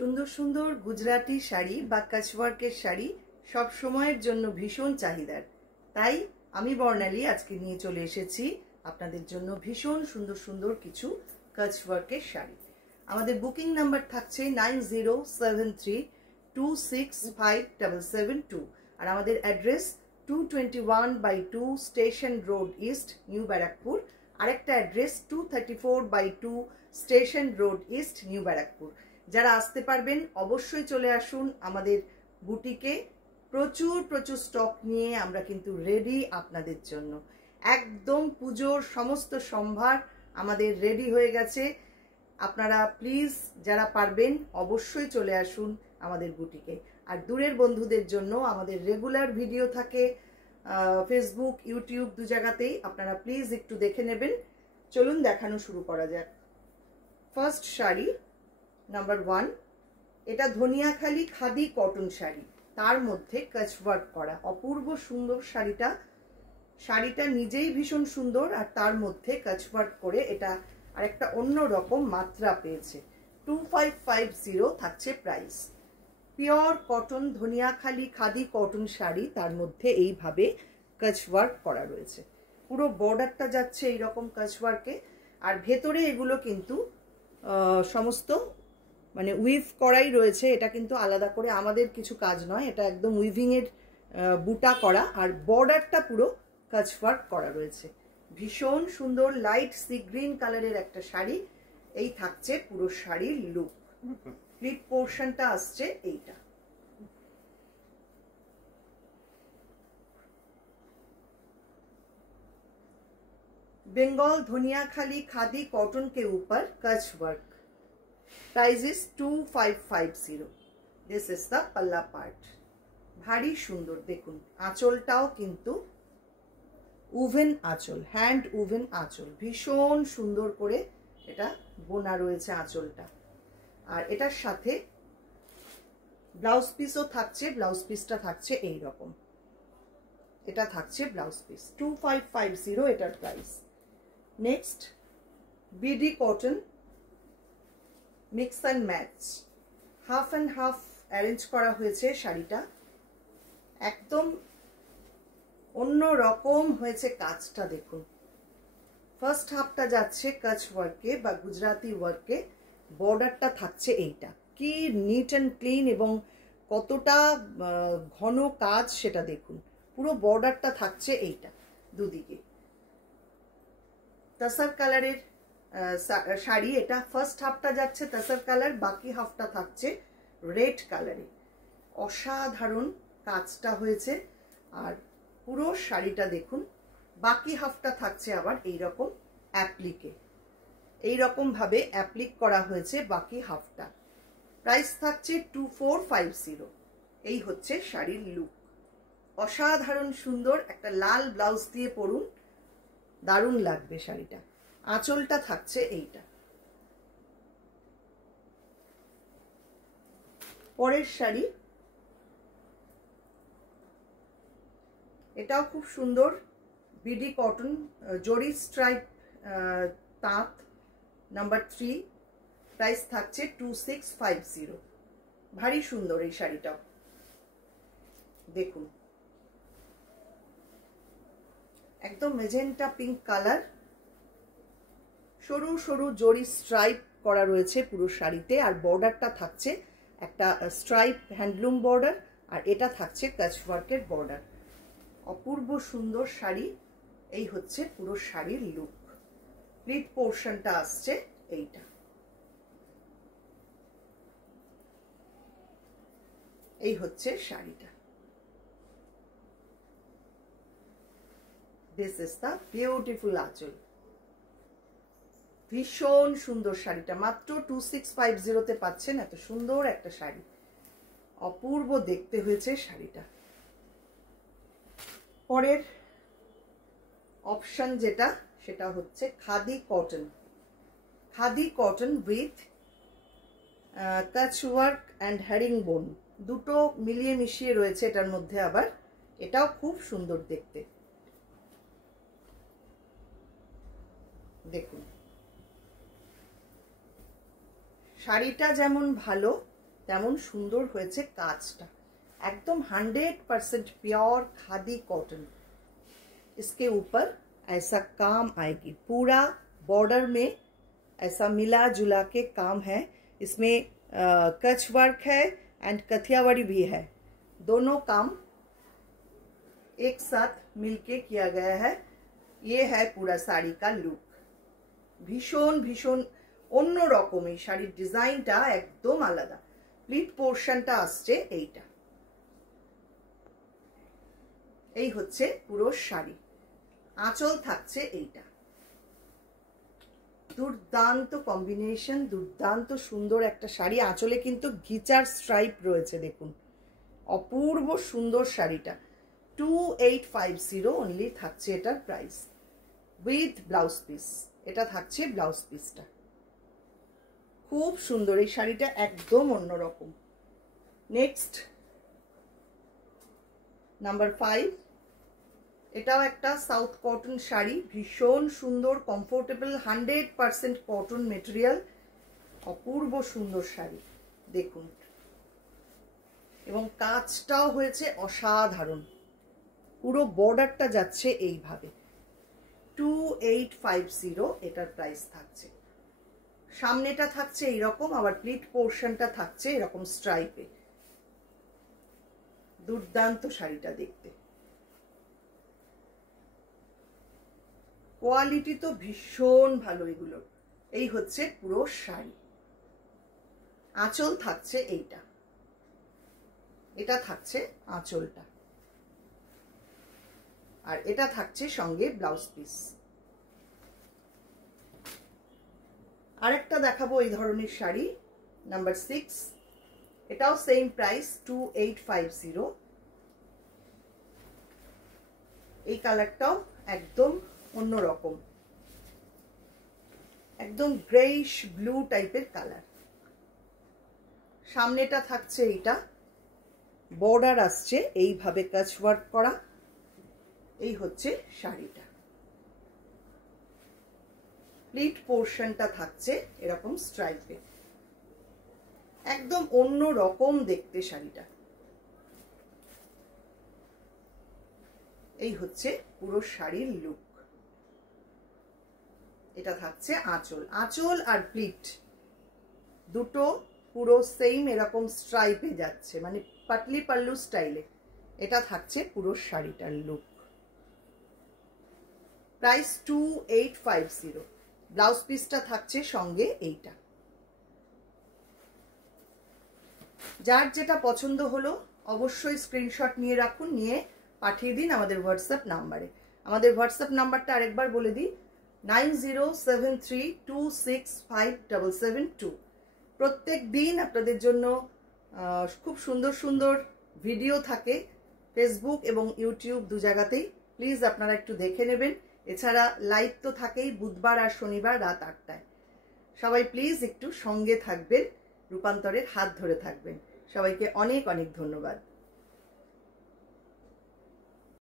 সুন্দর সুন্দর গুজরাটি শাড়ি বা কাচওয়ার্কের শাড়ি সব সময়ের জন্য ভীষণ চাহিদার। তাই আমি বর্ণালী আজকে নিয়ে চলে এসেছি আপনাদের জন্য ভীষণ সুন্দর সুন্দর কিছু কাচওয়ার্কের শাড়ি। আমাদের বুকিং নাম্বার থাকছে 9073265772 আর আমাদের address 221/2 station road east, new Barrackpore. আরেকটা address 234/2 station road east, new Barrackpore. যারা আসতে পারবেন অবশ্যই চলে আসুন আমাদের বুটিকে। প্রচুর প্রচুর স্টক নিয়ে আমরা কিন্তু রেডি আপনাদের জন্য। একদম পুজোর সমস্ত সম্ভার আমাদের রেডি হয়ে গেছে। আপনারা প্লিজ যারা পারবেন অবশ্যই চলে আসুন আমাদের বুটিকে। আর দূরের বন্ধুদের জন্য আমাদের রেগুলার ভিডিও থাকে ফেসবুক, ইউটিউব দু জায়গাতেই, আপনারা প্লিজ একটু দেখে নেবেন। চলুন দেখানো শুরু করা যাক। ফার্স্ট শাড়ি নাম্বার 1, এটা ধনিয়াখালি খাদি কটন শাড়ি, তার মধ্যে কাচওয়ার্ক করা, অপূর্ব সুন্দর শাড়িটা নিজেই ভীষণ সুন্দর আর তার মধ্যে কাচওয়ার্ক করে এটা আর একটা অন্য রকম মাত্রা পেয়েছে। 2550 থাকছে price. Pure cotton Dhaniakhali khadi cotton sari, তার মধ্যে এইভাবে কাচওয়ার্ক করা রয়েছে। পুরো বর্ডারটা যাচ্ছে এইরকম কাচওয়ার্কে, আর ভেতরে এগুলো কিন্তু সমস্ত মানে উইভ করাই রয়েছে। এটা কিন্তু আলাদা করে আমাদের কিছু কাজ নয়, এটা একদম উইভিংয়ের বুটা করা, আর বর্ডারটা পুরো কাচওয়ার্ক করা রয়েছে। ভীষণ সুন্দর লাইট সি গ্রিন কালারের একটা শাড়ি। এই থাকছে পুরো শাড়ির লুক। স্লিভ পোর্শনটা আসছে এইটা। बंगाल धनियाखाली खादी कॉटन के ऊपर कच work. Price is 2550। This is the पल्ला पार्ट। भारी सुंदर देखुन, आँचलटाओ किन्तु उभेन आँचल, हैंड उभेन आँचल, भीषण सुंदर करे एटा बोना रयेछे आँचलटा। और एटार साथे ब्लाउज पिसও থাকছে। ब्लाउज পিসটা থাকছে এই রকম, এটা থাকছে ব্লাউজ পিস। 2550 এটার price. Next BD cotton mix and match, half and half arrange করা হয়েছে শাড়িটা। একদম অন্য রকম হয়েছে কাজটা দেখুন। ফার্স্ট হাফটা যাচ্ছে কাচ ওয়ার্কে বা গুজরাটি ওয়ার্কে, বর্ডারটা থাকছে এইটা। কি নিট অ্যান্ড ক্লিন এবং কতটা ঘন কাজ সেটা দেখুন। পুরো বর্ডারটা থাকছে এইটা দুদিকে। তসর কালারের শাড়ি এটা। ফার্স্ট হাফটা যাচ্ছে তসর কালার, বাকি হাফটা থাকছে রেড কালারে। অসাধারণ কাজটা হয়েছে। আর পুরো শাড়িটা দেখুন, বাকি হাফটা থাকছে আবার এইরকম অ্যাপ্লিকে, এইরকম ভাবে অ্যাপ্লিক করা হয়েছে বাকি হাফটা। প্রাইস থাকছে 2450। এই হচ্ছে শাড়ির লুক। অসাধারণ সুন্দর একটা লাল ব্লাউজ দিয়ে পরুন, দারুণ লাগবে শাড়িটা। আঁচলটা থাকছে এইটা। পরের শাড়ি, এটাও খুব সুন্দর। বিডি কটন জরি স্ট্রাইপ তাঁত নাম্বার 3। প্রাইস থাকছে 2650। ভারী সুন্দর এই শাড়িটাও দেখুন, একদম মেজেন্টা পিঙ্ক কালার। সরু সরু জরি স্ট্রাইপ করা রয়েছে পুরো শাড়িতে, আর বর্ডারটা থাকছে একটা স্ট্রাইপ হ্যান্ডলুম বর্ডার, আর এটা থাকছে কাচওয়ার্কের বর্ডার। অপূর্ব সুন্দর শাড়ি। এই হচ্ছে পুরো শাড়ির লুক। প্লিট পোর্শনটা আসছে এইটা। এই হচ্ছে শাড়িটা। দিস ইজ দ্য বিউটিফুল আঁচল। ভীষণ সুন্দর শাড়িটা মাত্র 2650 পাচ্ছেন। এত সুন্দর একটা শাড়ি, অপূর্ব দেখতে হয়েছে শাড়িটা। পরের অপশন যেটা, সেটা হচ্ছে khadi cotton. Khadi cotton with কাচওয়ার্ক অ্যান্ড হ্যারিং বোন, দুটো মিলিয়ে মিশিয়ে রয়েছে এটার মধ্যে আবার। এটাও খুব সুন্দর দেখতে। দেখুন শাড়িটা যেমন ভালো, কেমন সুন্দর হয়েছে কাজটা, एकदम 100% प्योर खादी कॉटन। इसके ऊपर ऐसा काम आएगी, पूरा बॉर्डर में ऐसा मिला जुला के काम है। इसमें कच वर्क है एंड कथियावाड़ी भी है, दोनों काम एक साथ मिलके किया गया है। ये है पूरा साड़ी का लुक, भीषण भीषण অন্য রকম। এই শাড়ির ডিজাইনটা একদম আলাদা। প্লিট পোর্শনটা আসছে এইটা, এই হচ্ছে পুরো শাড়ি। আঁচল থাকছে এইটা। দুর্দান্ত কম্বিনেশন, দুর্দান্ত সুন্দর একটা শাড়ি। আঁচলে কিন্তু ঘিচার স্ট্রাইপ রয়েছে, দেখুন অপূর্ব সুন্দর শাড়িটা। 2850 অনলি থাকছে এটার প্রাইস, উইথ ব্লাউজ পিস। এটা থাকছে ব্লাউজ পিসটা। খুব সুন্দর এই শাড়িটা, একদম অন্যরকম। নেক্সট নাম্বার 5, এটাও একটা সাউথ কটন শাড়ি, ভীষণ সুন্দর, কমফোর্টেবল, 100% কটন মেটেরিয়াল, অপূর্ব সুন্দর শাড়ি দেখুন। এবং কাজটাও হয়েছে অসাধারণ, পুরো বর্ডারটা যাচ্ছে এইভাবে। 2850 এটার প্রাইস থাকছে। সামনেটা থাকছে এইরকম, আবার প্লিট পোর্শনটা থাকছে এরকম স্ট্রাইপে। দুর্দান্ত শাড়িটা দেখতে, কোয়ালিটি তো ভীষণ ভালো এগুলো। এই হচ্ছে পুরো শাড়ি। আঁচল থাকছে এইটা, এটা থাকছে আঁচলটা, আর এটা থাকছে সঙ্গে ব্লাউজ পিস। আরেকটা দেখাবো এই ধরনের শাড়ি, নাম্বার 6। এটাও সেম প্রাইস 2850। এই কালারটাও একদম অন্যরকম, একদম গ্রেইশ ব্লু টাইপের কালার। সামনেটা থাকছে এইটা, বর্ডার আসছে এইভাবে কাচ ওয়ার্ক করা। এই হচ্ছে শাড়িটা। প্লিট পোর্শনটা থাকছে এরকম স্ট্রাইপে, একদম অন্য রকম দেখতে শাড়িটা। এই হচ্ছে পুরো শাড়ির লুক। এটা থাকছে আঁচল, আঁচল আর প্লিট দুটো পুরো সেম এরকম স্ট্রাইপে যাচ্ছে, মানে পাটলি পাল্লু স্টাইলে। এটা থাকছে পুরো শাড়িটার লুক। প্রাইস 2850। ব্লাউজ পিসটা থাকছে সঙ্গে এইটা। যার যেটা পছন্দ হলো অবশ্যই স্ক্রিনশট নিয়ে রাখুন, নিয়ে পাঠিয়ে দিন আমাদের হোয়াটসঅ্যাপ নাম্বারে। আমাদের হোয়াটসঅ্যাপ নাম্বারটা আরেকবার বলে দিই, 9073265772। প্রত্যেক দিন আপনাদের জন্য খুব সুন্দর সুন্দর ভিডিও থাকে ফেসবুক এবং ইউটিউব দু জায়গাতেই। প্লিজ আপনারা একটু দেখে নেবেন। এছাড়া লাইভ তো থাকেই বুধবার আর শনিবার রাত 8টায়। সবাই প্লিজ একটু সঙ্গে থাকবেন, রূপান্তরের হাত ধরে থাকবেন। সবাইকে অনেক অনেক ধন্যবাদ।